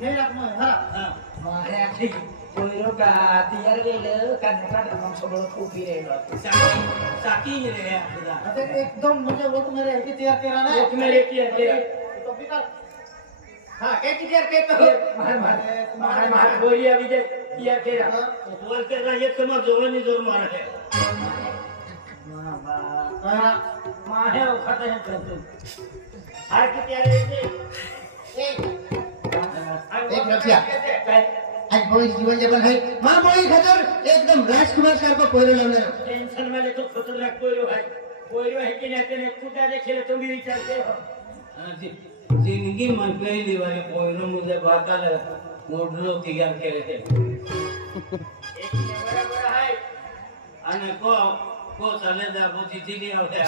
हे राख मग हरा माया ठीक पोयरो का तियार गेलं का नका मग सगळं खूप राहिलो साकी रे आपला आता एकदम म्हणजे वो तुम्हारे है कि तैयार करा ना एक मेरे तैयार केला तो भी कर हां काय तयार केलं मार बोली अभी जे तैयार केला वर त्याला एक समज जोराने जोर मारले माया खाता है करतो हार की तयार येते एक रफिया काय आज बोई जीवन जबल है मां बोई खतर एकदम राजकुमार सारखं पोरं लावणार टेंशन मध्ये तो खतरनाक पोरो है कि नहीं तेने कुत्ता देखे तुम भी विचारते हो जिंदगी में पहली बार पोयरो मुझे बताले मोडलो तैयार केले थे एक ने बराबर है અને કો ચાલે જા પછી દીદી આવશે